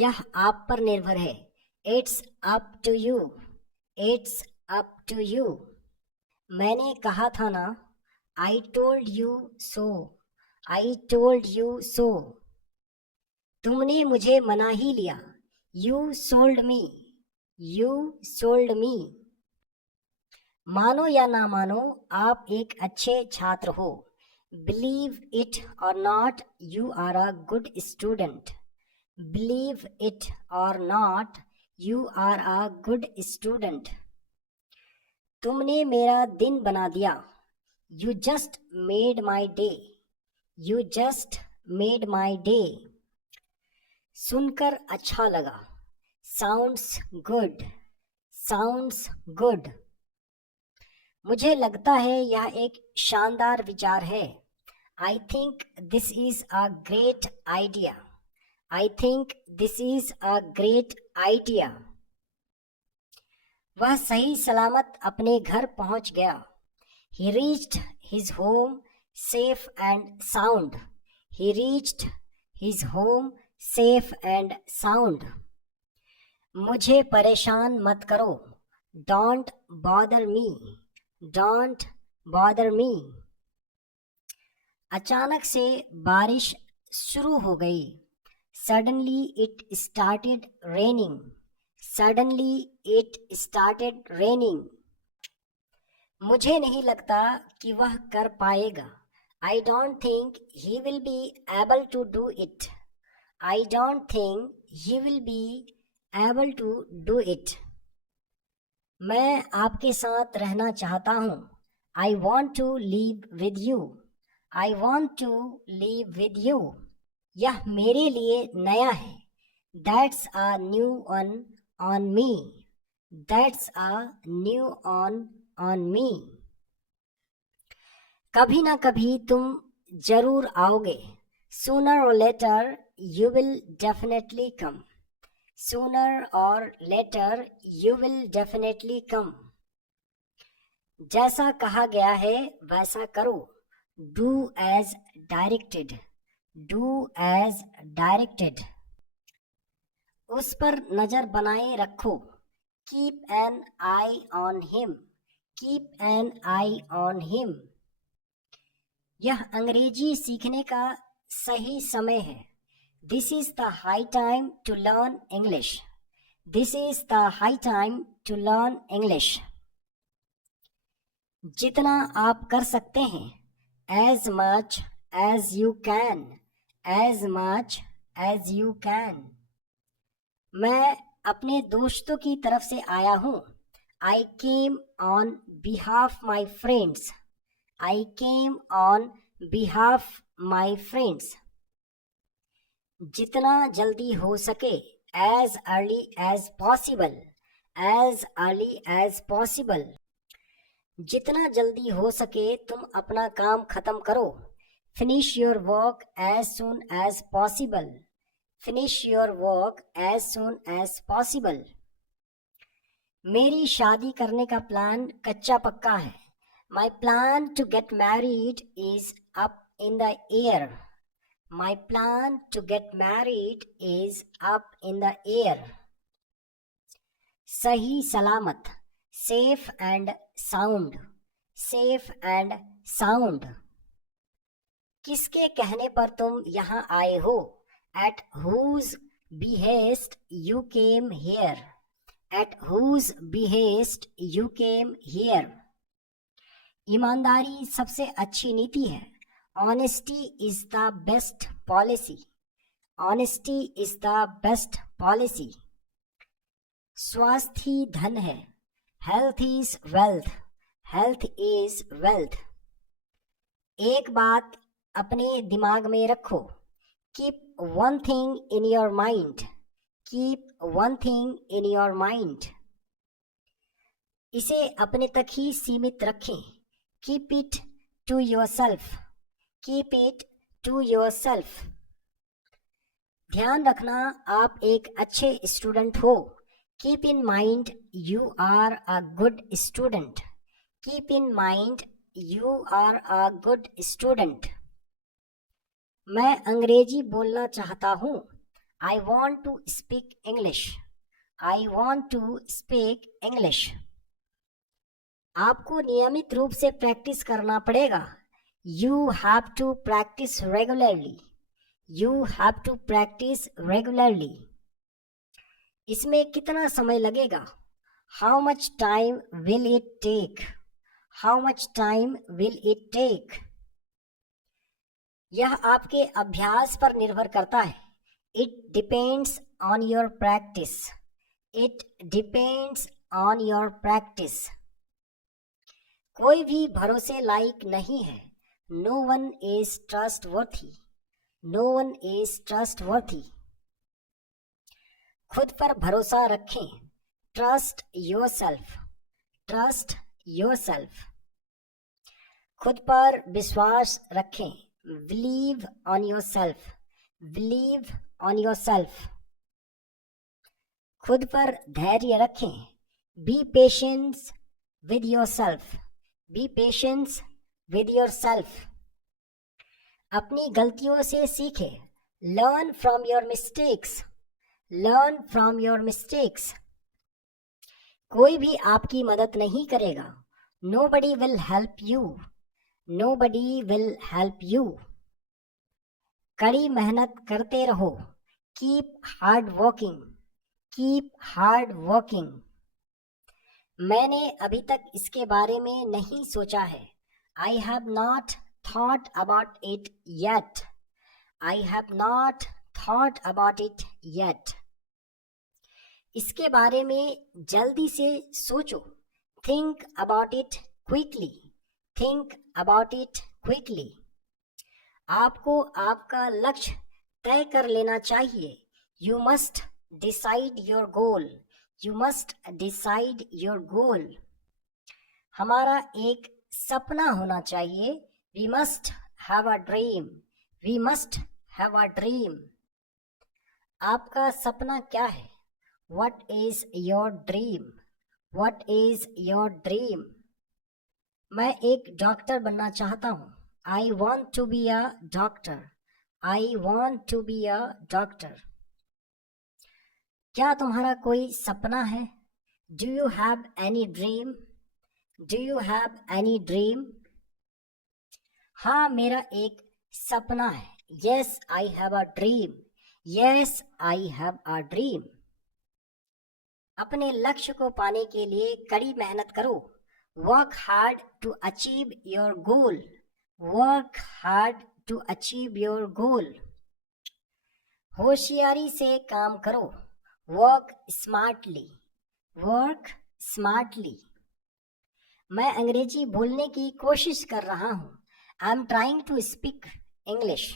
यह आप पर निर्भर है। It's up to you. It's up to you. मैंने कहा था ना। I told you so. I told you so. तुमने मुझे मना ही लिया। You sold me. You sold me. मानो या ना मानो, आप एक अच्छे छात्र हो। Believe it or not, you are a good student. Believe it or not, you are a good student. तुमने मेरा दिन बना दिया। You just made my day. You just made my day. सुनकर अच्छा लगा। Sounds good. Sounds good. मुझे लगता है यह एक शानदार विचार है। I think this is a great idea. I think this is a great idea. वह सही सलामत अपने घर पहुंच गया। He reached his home safe and sound. He reached his home safe and sound. मुझे परेशान मत करो। Don't bother me. Don't bother me. अचानक से बारिश शुरू हो गई। Suddenly it started raining. Suddenly it started raining. मुझे नहीं लगता कि वह कर पाएगा। I don't think he will be able to do it. I don't think he will be able to do it. मैं आपके साथ रहना चाहता हूँ। I want to live with you. I want to live with you. यह मेरे लिए नया है। That's a new one on me. That's a new one on me. कभी ना कभी तुम जरूर आओगे। Sooner or later you will definitely come. Sooner or later you will definitely come. जैसा कहा गया है वैसा करो। Do as directed. Do as directed. उस पर नजर बनाए रखो। Keep an eye on him. Keep an eye on him. यह अंग्रेजी सीखने का सही समय है। This is the high time to learn English. This is the high time to learn English. जितना आप कर सकते हैं। As much as you can. As much as you can. मैं अपने दोस्तों की तरफ से आया हूँ। I came on behalf my friends. I came on behalf my friends. जितना जल्दी हो सके। As early as possible. As early as possible. जितना जल्दी हो सके तुम अपना काम खत्म करो। Finish your work as soon as possible. Finish your work as soon as possible. मेरी शादी करने का प्लान कच्चा पक्का है। My plan to get married is up in the air. My plan to get married is up in the air. सही सलामत। Safe and sound. Safe and sound. किसके कहने पर तुम यहाँ आए हो? At whose behest you came here? At whose behest you came here? ईमानदारी सबसे अच्छी नीति है। Honesty is the best policy. Honesty is the best policy. स्वास्थ्य ही धन है। Health is wealth. Health is wealth. एक बात अपने दिमाग में रखो। Keep one thing in your mind. Keep one thing in your mind. इसे अपने तक ही सीमित रखें। Keep it to yourself. Keep it to yourself. ध्यान रखना आप एक अच्छे स्टूडेंट हो। Keep in mind you are a good student. Keep in mind you are a good student. मैं अंग्रेजी बोलना चाहता हूँ। I want to speak English. I want to speak English. आपको नियमित रूप से प्रैक्टिस करना पड़ेगा. You have to practice regularly. You have to practice regularly. इसमें कितना समय लगेगा? How much time will it take? How much time will it take? यह आपके अभ्यास पर निर्भर करता है. It depends on your practice. It depends on your practice. कोई भी भरोसे लायक नहीं है. No one is trustworthy. No one is trustworthy. खुद पर भरोसा रखें. Trust yourself. Trust yourself. खुद पर विश्वास रखें. Believe on yourself. Believe on yourself. खुद पर धैर्य रखें. Be patient with yourself. Be patient with yourself. अपनी गलतियों से सीखें. Learn from your mistakes. Learn from your mistakes. कोई भी आपकी मदद नहीं करेगा. Nobody will help you. Nobody will help you. कड़ी मेहनत करते रहो. Keep hard working. Keep hard working. मैंने अभी तक इसके बारे में नहीं सोचा है. I have not thought about it yet. I have not thought about it yet. इसके बारे में जल्दी से सोचो. Think about it quickly. Think about it quickly. आपको आपका लक्ष्य तय कर लेना चाहिए. You must decide your goal. You must decide your goal. हमारा एक सपना होना चाहिए. We must have a dream. We must have a dream. आपका सपना क्या है? What is your dream? What is your dream? मैं एक डॉक्टर बनना चाहता हूँ. I want to be a doctor. I want to be a doctor. क्या तुम्हारा कोई सपना है? Do you have any dream? Do you have any dream? हाँ, मेरा एक सपना है. Yes, I have a dream. Yes, I have a dream. अपने लक्ष्य को पाने के लिए कड़ी मेहनत करो. Work hard to achieve your goal. Work hard to achieve your goal. होशियारी से काम करो. Work smartly. Work smartly. मैं अंग्रेजी बोलने की कोशिश कर रहा हूँ. I am trying to speak English.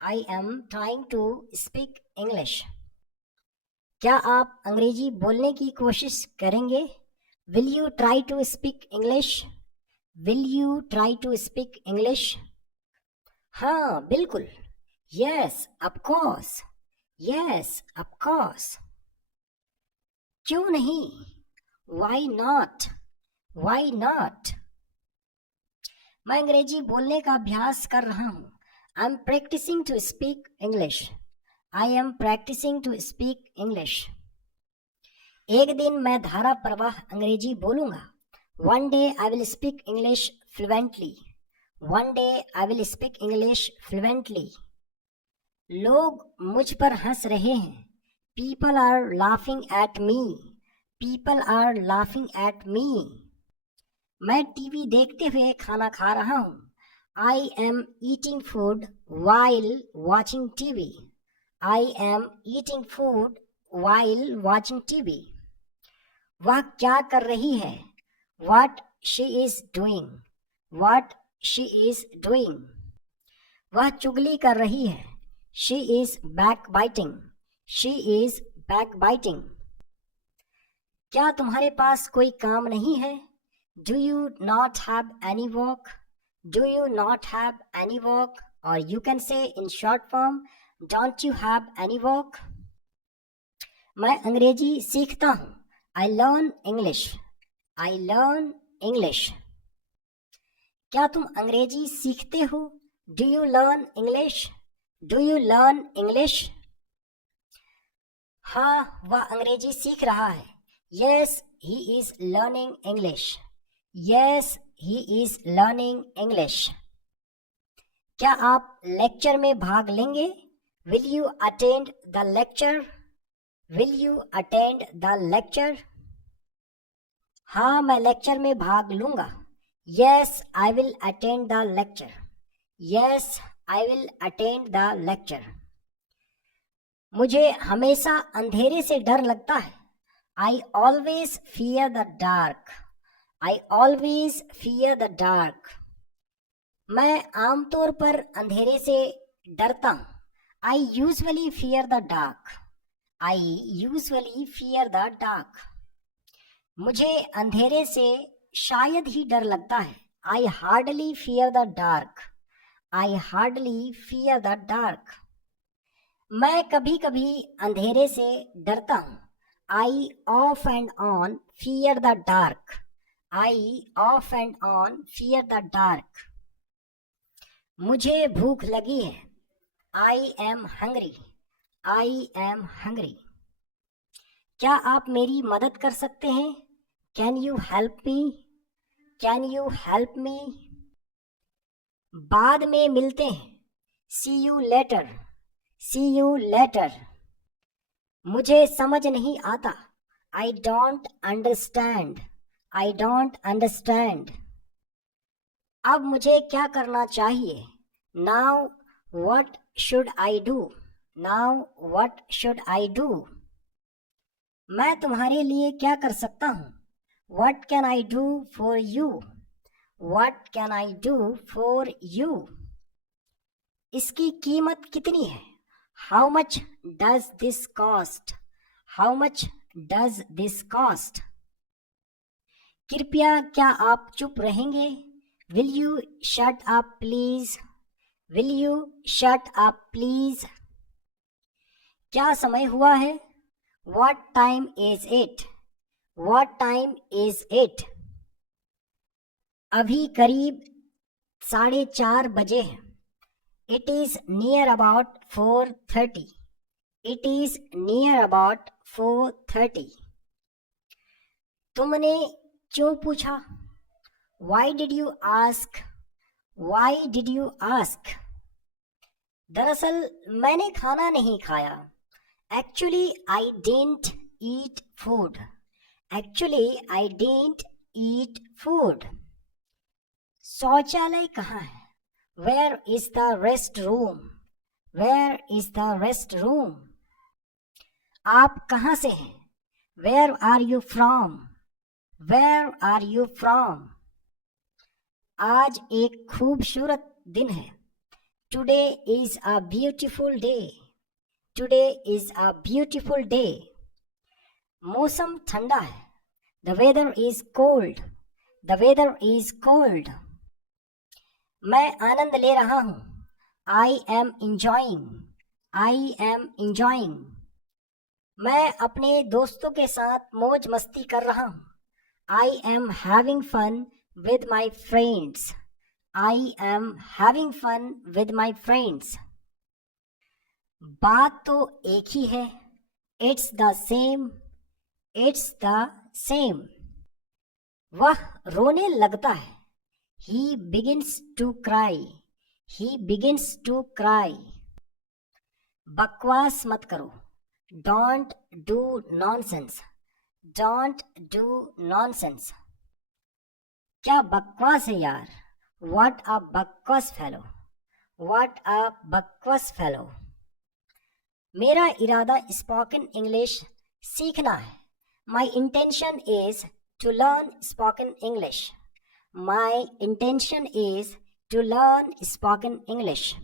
I am trying to speak English. क्या आप अंग्रेजी बोलने की कोशिश करेंगे? Will you try to speak English? Will you try to speak English? हाँ, बिल्कुल. Yes, of course. Yes, of course. क्यों नहीं? Why not? Why not? मैं अंग्रेजी बोलने का अभ्यास कर रहा हूँ. I am practicing to speak English. I am practicing to speak English. एक दिन मैं धारा प्रवाह अंग्रेजी बोलूंगा. One day I will speak English fluently. One day I will speak English fluently. लोग मुझ पर हंस रहे हैं. People are laughing at me. People are laughing at me. मैं टीवी देखते हुए खाना खा रहा हूँ. I am eating food while watching TV. I am eating food while watching TV. वह क्या कर रही है? What she is doing. What she is doing. वह चुगली कर रही है. She is backbiting. She is backbiting. क्या तुम्हारे पास कोई काम नहीं है? Do you not have any work? Do you not have any work? Or you can say in short form, don't you have any work? मैं अंग्रेजी सीखता हूँ. I learn English. I learn English. क्या तुम अंग्रेजी सीखते हो? Do you learn English? Do you learn English? हाँ, वह अंग्रेजी सीख रहा है. Yes, he is learning English. Yes, he is learning English. क्या आप लेक्चर में भाग लेंगे? Will you attend the lecture? Will you attend the lecture? हाँ, मैं लेक्चर में भाग लूंगा. Yes, I will attend the lecture. Yes, I will attend the lecture. मुझे हमेशा अंधेरे से डर लगता है. I always fear the dark. I always fear the dark. मैं आमतौर पर अंधेरे से डरता हूँ. I usually fear the dark. I usually fear the dark. मुझे अंधेरे से शायद ही डर लगता है. I hardly fear the dark. I hardly fear the dark. मैं कभी कभी अंधेरे से डरता हूँ. I off and on fear the dark. I off and on fear the dark. मुझे भूख लगी है. I am hungry. I am hungry. क्या आप मेरी मदद कर सकते हैं? Can you help me? Can you help me? बाद में मिलते हैं. See you later. See you later. मुझे समझ नहीं आता. I don't understand. I don't understand. अब मुझे क्या करना चाहिए? Now what should I do? Now what should I do? मैं तुम्हारे लिए क्या कर सकता हूँ? What can I do for you? What can I do for you? इसकी कीमत कितनी है? How much does this cost? How much does this cost? कृपया क्या आप चुप रहेंगे? Will you shut up please? Will you shut up please? क्या समय हुआ है? What time is it? What time is it? अभी करीब 4:30 बजे हैं. It is near about 4:30. It is near about 4:30. तुमने क्यों पूछा? Why did you ask? Why did you ask? दरअसल मैंने खाना नहीं खाया. Actually, I didn't eat food. Actually, I didn't eat food. शौचालय कहाँ है? Where is the restroom? Where is the restroom? आप कहाँ से हैं? Where are you from? Where are you from? आज एक खूबसूरत दिन है. Today is a beautiful day. Today is a beautiful day. मौसम ठंडा है. The weather is cold. The weather is cold. मैं आनंद ले रहा हूँ. I am enjoying. I am enjoying. मैं अपने दोस्तों के साथ मौज मस्ती कर रहा हूँ. I am having fun with my friends. I am having fun with my friends. बात तो एक ही है. It's the same. It's the same. वह रोने लगता है. He begins to cry. He begins to cry. बकवास मत करो. Don't do nonsense. Don't do nonsense. क्या बकवास है यार. What a बकवास fellow. What a बकवास fellow. मेरा इरादा स्पोकन इंग्लिश सीखना है. My intention is to learn spoken English. My intention is to learn spoken English.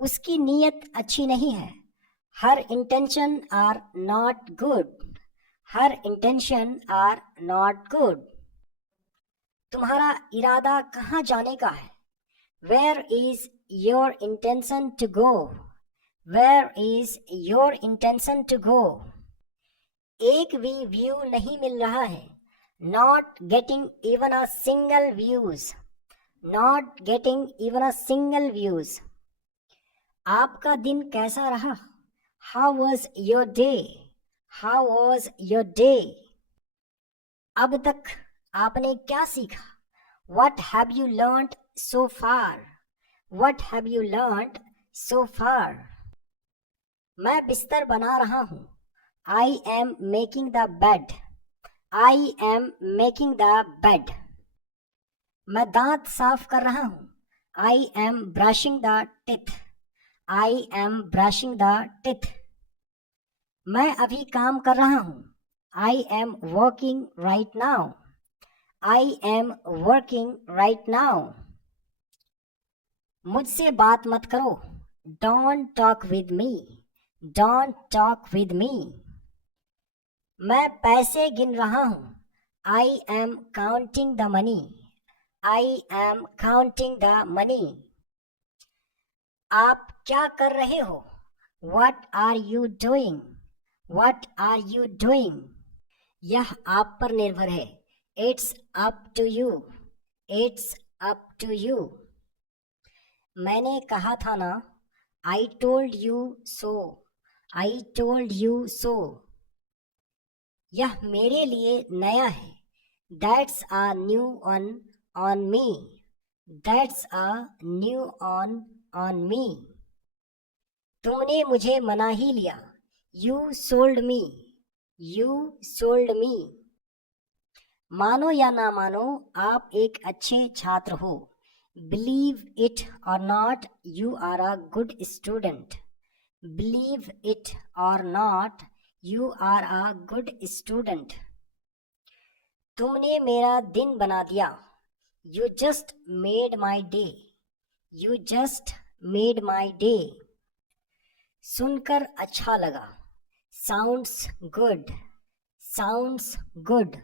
उसकी नीयत अच्छी नहीं है. Her intention are not good. Her intention are not good. तुम्हारा इरादा कहाँ जाने का है? Where is your intention to go? Where is your intention to go? एक भी व्यू नहीं मिल रहा है. Not getting even a single views. Not getting even a single views. आपका दिन कैसा रहा? How was your day? How was your day? अब तक आपने क्या सीखा? What have you learned so far? What have you learned so far? मैं बिस्तर बना रहा हूँ. I am making the bed. I am making the bed. मैं दांत साफ कर रहा हूँ. I am brushing the teeth. I am brushing the teeth. मैं अभी काम कर रहा हूँ. I am working right now. I am working right now. मुझसे बात मत करो. Don't talk with me. Don't talk with me. मैं पैसे गिन रहा हूँ. I am counting the money. I am counting the money. आप क्या कर रहे हो? What are you doing? What are you doing? यह आप पर निर्भर है. It's up to you. It's up to you. मैंने कहा था ना. I told you so. I told you so. यह मेरे लिए नया है. That's a new one on me. That's a new on me. तुमने मुझे मना ही लिया. You sold me. You sold me. मानो या ना मानो, आप एक अच्छे छात्र हो. Believe it or not, you are a good student. Believe it or not, you are a good student. तुमने मेरा दिन बना दिया. You just made my day. You just made my day. सुनकर अच्छा लगा. Sounds good. Sounds good.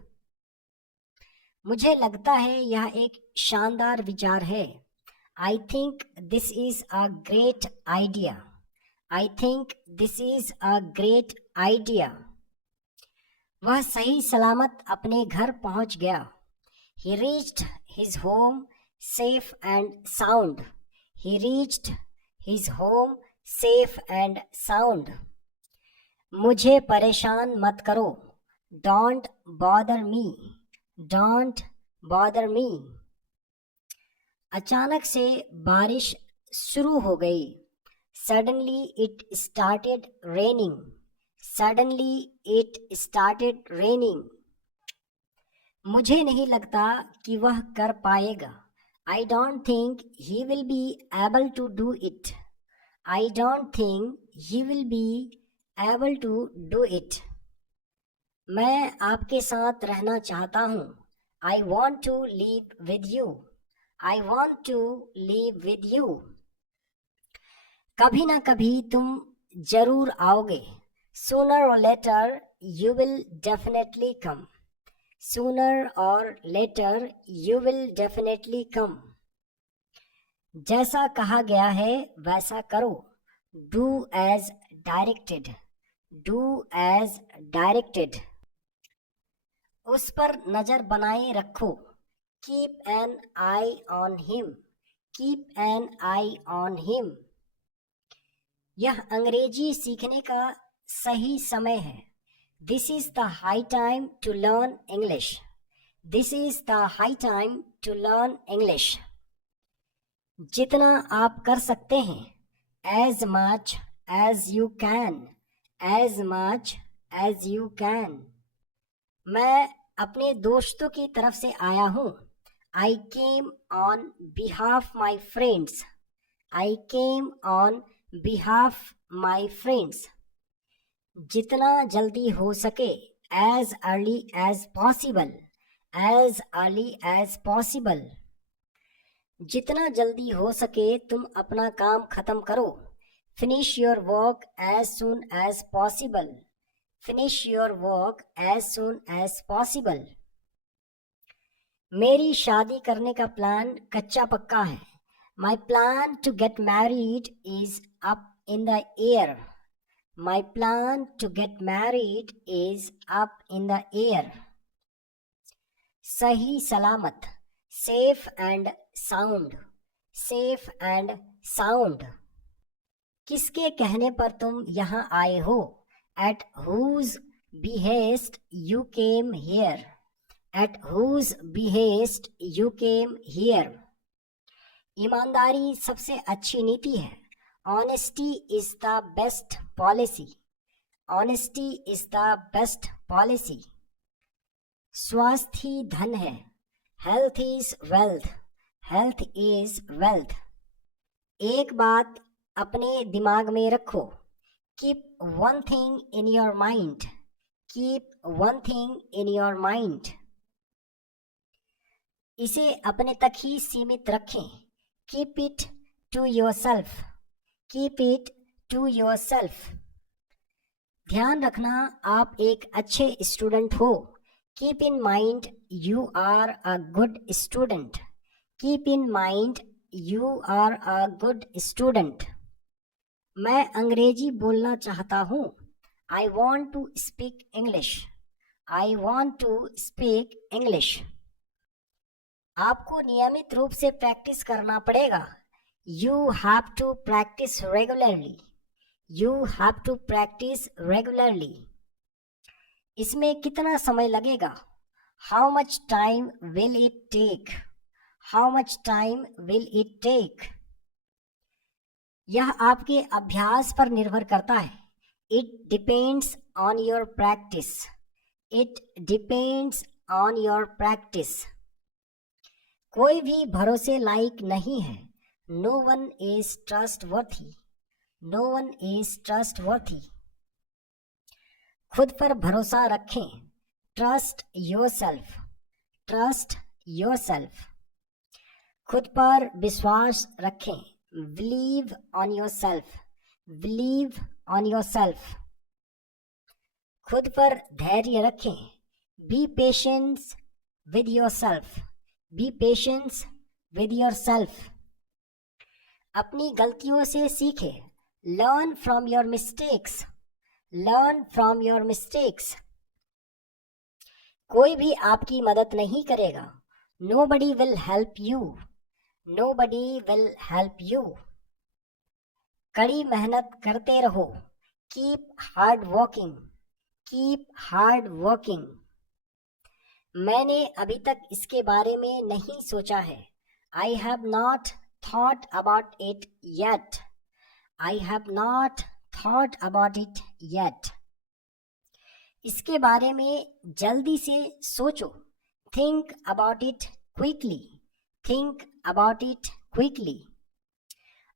मुझे लगता है यह एक शानदार विचार है. I think this is a great idea. I think this is a great idea. वह सही सलामत अपने घर पहुंच गया. He reached his home safe and sound. He reached his home safe and sound. मुझे परेशान मत करो. Don't bother me. Don't bother me. अचानक से बारिश शुरू हो गई. Suddenly it started raining. Suddenly it started raining. मुझे नहीं लगता कि वह कर पाएगा. I don't think he will be able to do it. I don't think he will be able to do it. मैं आपके साथ रहना चाहता हूँ. I want to live with you. I want to live with you. कभी ना कभी तुम जरूर आओगे. Sooner or later you will definitely come. Sooner or later you will definitely come. जैसा कहा गया है वैसा करो. Do as directed. Do as directed. उस पर नजर बनाए रखो. Keep an eye on him. Keep an eye on him. यह अंग्रेजी सीखने का सही समय है. This is the high time to learn English. This is the high time to learn English. जितना आप कर सकते हैं. As much as you can. As much as you can. मैं अपने दोस्तों की तरफ से आया हूँ. I came on behalf my friends. I came on behalf my friends. जितना जल्दी हो सके. As early as possible. As early as possible. जितना जल्दी हो सके तुम अपना काम खत्म करो. Finish your work as soon as possible. Finish your work as soon as possible. मेरी शादी करने का प्लान कच्चा पक्का है. My plan to get married is up in the air. My plan to get married is up in the air. सही सलामत. Safe and sound. Safe and sound. किसके कहने पर तुम यहाँ आए हो? At whose behest you came here? At whose behest you came here? ईमानदारी सबसे अच्छी नीति है. Honesty is the best policy. Honesty is the best policy. स्वास्थ्य ही धन है. Health is wealth. Health is wealth. एक बात अपने दिमाग में रखो. Keep one thing in your mind. Keep one thing in your mind. इसे अपने तक ही सीमित रखें. Keep it to yourself. Keep it to yourself. ध्यान रखना आप एक अच्छे स्टूडेंट हो. Keep in mind you are a good student. Keep in mind you are a good student. मैं अंग्रेजी बोलना चाहता हूँ. I want to speak English. I want to speak English. आपको नियमित रूप से प्रैक्टिस करना पड़ेगा. You have to practice regularly. You have to practice regularly. इसमें कितना समय लगेगा? How much time will it take? How much time will it take? यह आपके अभ्यास पर निर्भर करता है. It depends on your practice. It depends on your practice. कोई भी भरोसे लायक नहीं है. No one is trustworthy. No one is trustworthy. खुद पर भरोसा रखें. Trust yourself. Trust yourself. खुद पर विश्वास रखें. Believe on yourself. Believe on yourself. खुद पर धैर्य रखें. Be patient with yourself. Be patient with yourself. अपनी गलतियों से सीखें. Learn from your mistakes. Learn from your mistakes. कोई भी आपकी मदद नहीं करेगा. Nobody will help you. Nobody will help you. कड़ी मेहनत करते रहो. Keep hard working. Keep hard working. मैंने अभी तक इसके बारे में नहीं सोचा है. I have not thought about it yet. I have not thought about it yet. इसके बारे में जल्दी से सोचो. Think about it quickly. Think about it quickly.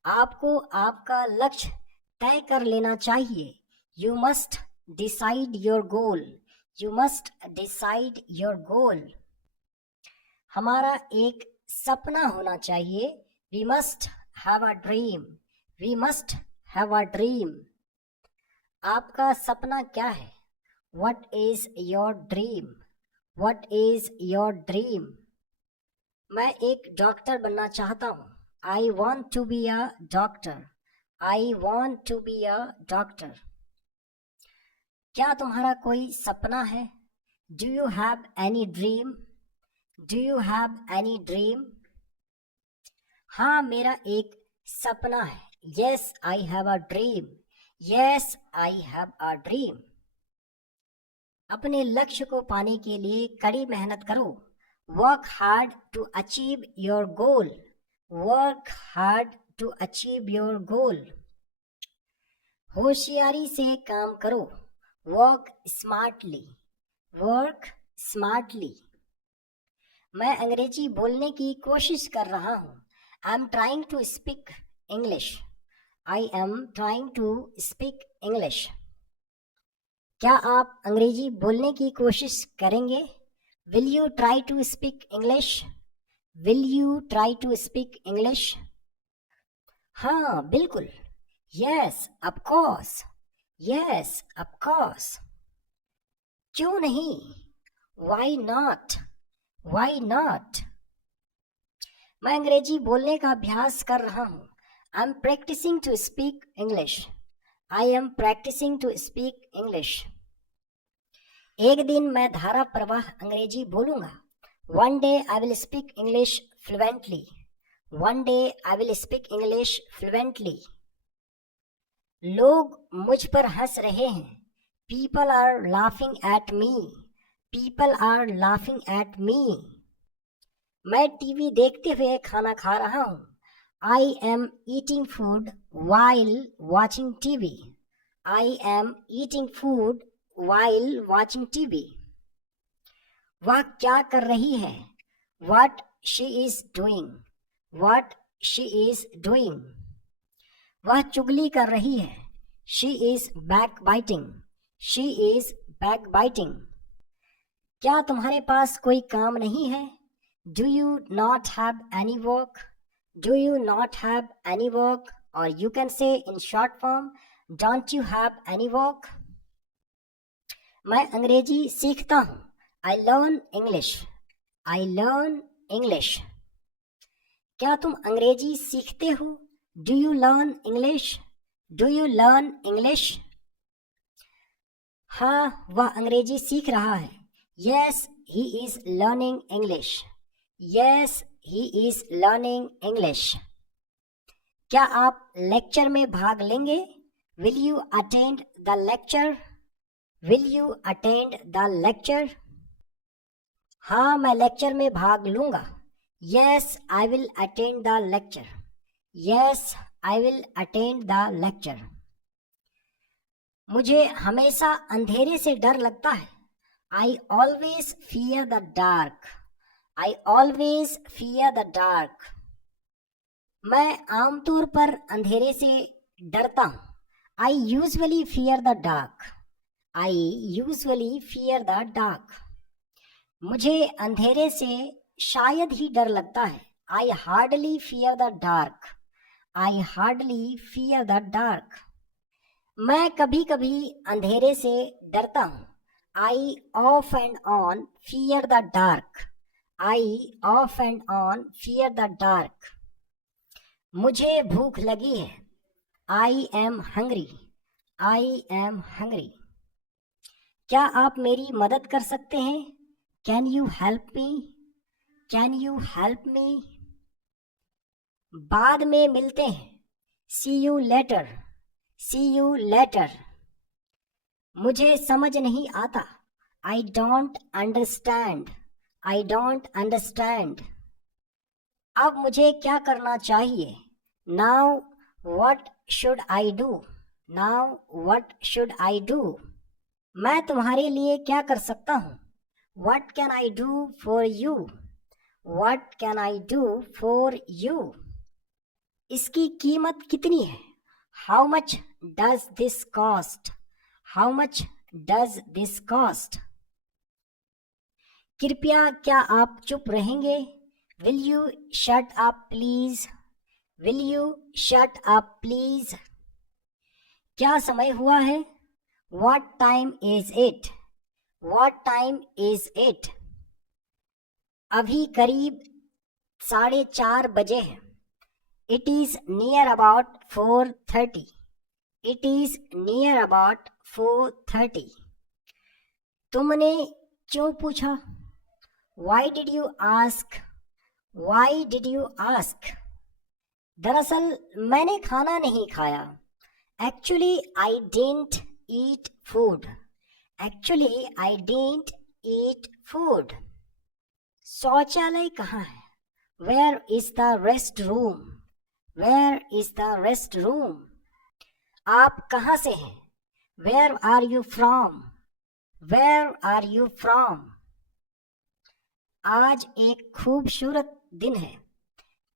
आपको आपका लक्ष्य तय कर लेना चाहिए. You must decide your goal. You must decide your goal. हमारा एक सपना होना चाहिए. We must have a dream. We must have a dream. आपका सपना क्या है? What is your dream? What is your dream? मैं एक डॉक्टर बनना चाहता हूँ. I want to be a doctor. I want to be a doctor. क्या तुम्हारा कोई सपना है? Do you have any dream? Do you have any dream? हाँ, मेरा एक सपना है. Yes, I have a dream. Yes, I have a dream. अपने लक्ष्य को पाने के लिए कड़ी मेहनत करो. Work hard to achieve your goal. Work hard to achieve your goal. होशियारी से काम करो. Work smartly. Work smartly. मैं अंग्रेजी बोलने की कोशिश कर रहा हूँ. I am trying to speak English. I am trying to speak English. क्या आप अंग्रेजी बोलने की कोशिश करेंगे? Will you try to speak English? Will you try to speak English? हाँ, बिल्कुल. Yes, of course. Yes, of course. क्यों नहीं? Why not? Why not? मैं अंग्रेजी बोलने का अभ्यास कर रहा हूँ. I am practicing to speak English. I am practicing to speak English. एक दिन मैं धारा प्रवाह अंग्रेजी बोलूँगा. One day I will speak English fluently. One day I will speak English fluently. लोग मुझ पर हंस रहे हैं। People are laughing at me. People are laughing at me. मैं टीवी देखते हुए खाना खा रहा हूँ। I am eating food while watching TV. I am eating food while watching TV. वह क्या कर रही है? What she is doing. What she is doing. वह चुगली कर रही है। She is backbiting. She is backbiting. क्या तुम्हारे पास कोई काम नहीं है? Do you not have any work? Do you not have any work? Or you can say in short form, don't you have any work? मैं अंग्रेजी सीखता हूँ। I learn English. I learn English. क्या तुम अंग्रेजी सीखते हो? Do you learn English? Do you learn English? हाँ, वह अंग्रेजी सीख रहा है। Yes, he is learning English. Yes, he is learning English. क्या आप लेक्चर में भाग लेंगे? Will you attend the lecture? Will you attend the lecture? हाँ, मैं लेक्चर में भाग लूँगा। Yes, I will attend the lecture. Yes, I will attend the lecture. मुझे हमेशा अंधेरे से डर लगता है। I always fear the dark. I always fear the dark. मैं आमतौर पर अंधेरे से डरता हूँ। I usually fear the dark. I usually fear the dark. मुझे अंधेरे से शायद ही डर लगता है। I hardly fear the dark. I hardly fear the dark. मैं कभी कभी अंधेरे से डरता हूँ। I off and on fear the dark. I off and on fear the dark. मुझे भूख लगी है। I am hungry. I am hungry. क्या आप मेरी मदद कर सकते हैं? Can you help me? Can you help me? बाद में मिलते हैं। See you later. See you later. मुझे समझ नहीं आता। I don't understand. I don't understand. अब मुझे क्या करना चाहिए? Now what should I do? Now what should I do? मैं तुम्हारे लिए क्या कर सकता हूँ? What can I do for you? What can I do for you? इसकी कीमत कितनी है? How much does this cost? How much does this cost? कृपया क्या आप चुप रहेंगे? Will you shut up please? Will you shut up please? क्या समय हुआ है? What time is it? What time is it? अभी करीब 4:30 बजे हैं। It is near about 4:30. It is near about 4:30. तुमने क्यों पूछा? Why did you ask? Why did you ask? दरअसल मैंने खाना नहीं खाया। Actually, I didn't eat food. Actually, I didn't eat food. शौचालय कहाँ है? Where is the restroom? Where is the restroom? आप कहाँ से हैं? Where are you from? Where are you from? आज एक खूबसूरत दिन है।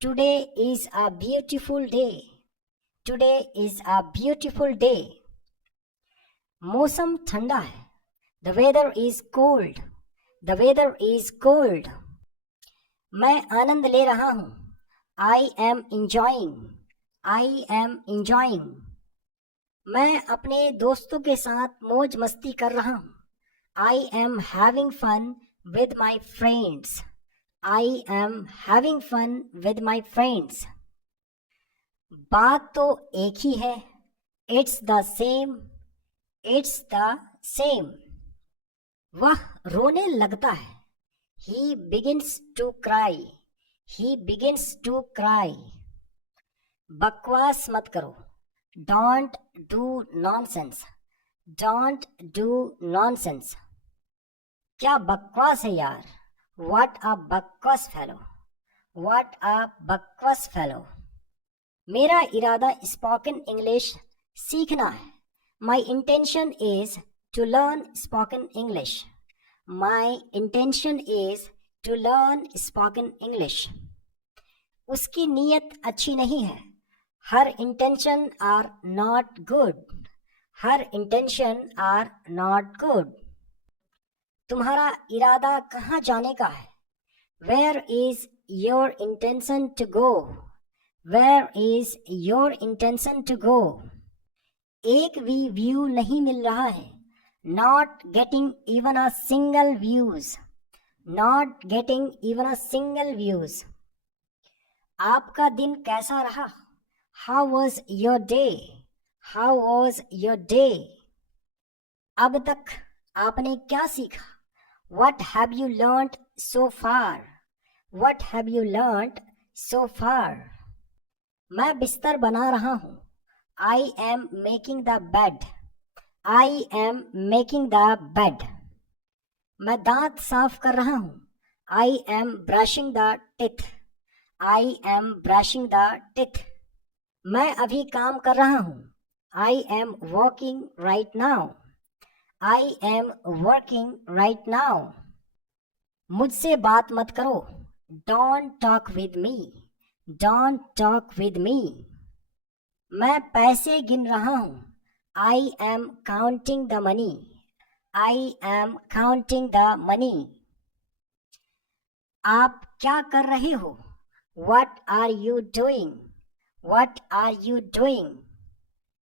Today is a beautiful day. Today is a beautiful day. मौसम ठंडा है। The weather is cold. The weather is cold. मैं आनंद ले रहा हूँ। I am enjoying. I am enjoying. मैं अपने दोस्तों के साथ मौज मस्ती कर रहा हूँ। I am having fun with my friends. I am having fun with my friends. बात तो एक ही है। It's the same. It's the same. वह रोने लगता है। He begins to cry. He begins to cry. बकवास मत करो। Don't do nonsense. Don't do nonsense. क्या बकवास है यार. What a बकवास fellow. What a बकवास fellow. मेरा इरादा स्पोकन इंग्लिश सीखना है. My intention is to learn spoken English. My intention is to learn spoken English. उसकी नीयत अच्छी नहीं है. Her intention are not good. Her intention are not good. तुम्हारा इरादा कहाँ जाने का है? Where is your intention to go? Where is your intention to go? एक भी व्यू नहीं मिल रहा है. Not getting even a single views. Not getting even a single views. आपका दिन कैसा रहा? How was your day? How was your day? अब तक आपने क्या सीखा? What have you learnt so far? What have you learnt so far? मैं बिस्तर बना रहा हूँ. I am making the bed. I am making the bed. मैं दांत साफ कर रहा हूँ. I am brushing the teeth. I am brushing the teeth. मैं अभी काम कर रहा हूँ. I am working right now. I am working right now. मुझसे बात मत करो. Don't talk with me. Don't talk with me. मैं पैसे गिन रहा हूँ. I am counting the money. I am counting the money. आप क्या कर रहे हो? What are you doing? What are you doing?